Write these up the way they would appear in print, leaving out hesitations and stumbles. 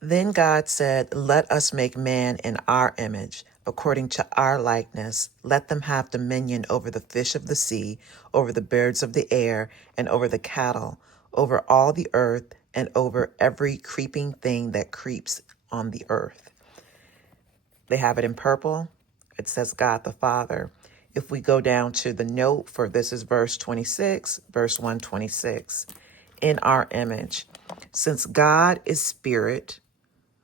Then God said, "Let us make man in our image, according to our likeness. Let them have dominion over the fish of the sea, over the birds of the air, and over the cattle, over all the earth, and over every creeping thing that creeps on the earth." They have it in purple. It says God the Father. If we go down to the note for this is verse 26, verse 126, in our image. Since God is spirit,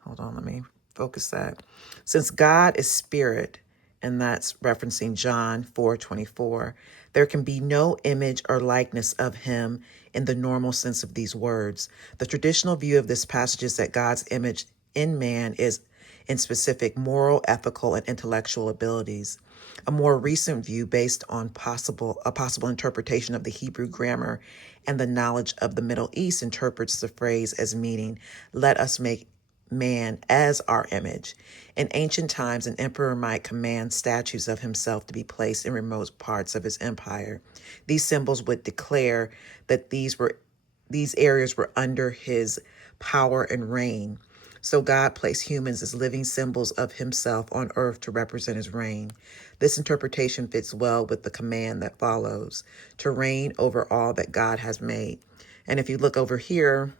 hold on, let me focus that. Since God is spirit, and that's referencing John 4:24, there can be no image or likeness of him in the normal sense of these words. The traditional view of this passage is that God's image in man is in specific moral, ethical, and intellectual abilities. A more recent view, based on a possible interpretation of the Hebrew grammar and the knowledge of the Middle East, interprets the phrase as meaning, "Let us make man as our image." In ancient times, an emperor might command statues of himself to be placed in remote parts of his empire. These symbols would declare that these areas were under his power and reign. So God placed humans as living symbols of himself on earth to represent his reign. This interpretation fits well with the command that follows, to reign over all that God has made. And if you look over here,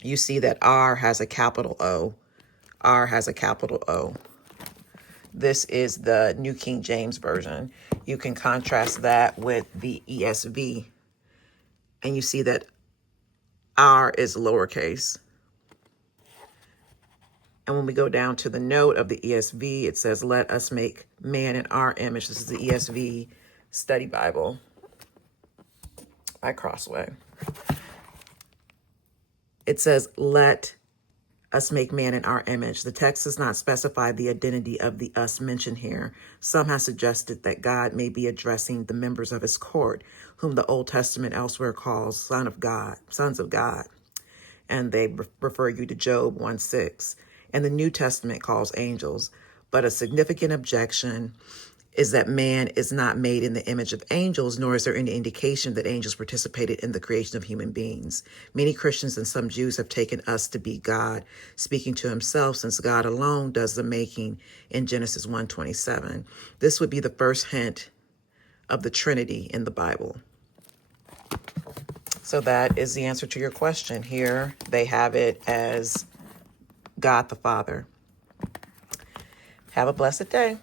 you see that R has a capital O. R has a capital O. This is the New King James Version. You can contrast that with the ESV. And you see that R is lowercase. And when we go down to the note of the ESV, it says, "Let us make man in our image." This is the ESV Study Bible by Crossway. It says, "Let us make man in our image." The text does not specify the identity of the us mentioned here. Some have suggested that God may be addressing the members of his court, whom the Old Testament elsewhere calls sons of God. And they refer you to Job 1:6. And the New Testament calls angels. But a significant objection is that man is not made in the image of angels, nor is there any indication that angels participated in the creation of human beings. Many Christians and some Jews have taken us to be God, speaking to himself, since God alone does the making in Genesis 1:27. This would be the first hint of the Trinity in the Bible. So that is the answer to your question. Here they have it as God the Father. Have a blessed day.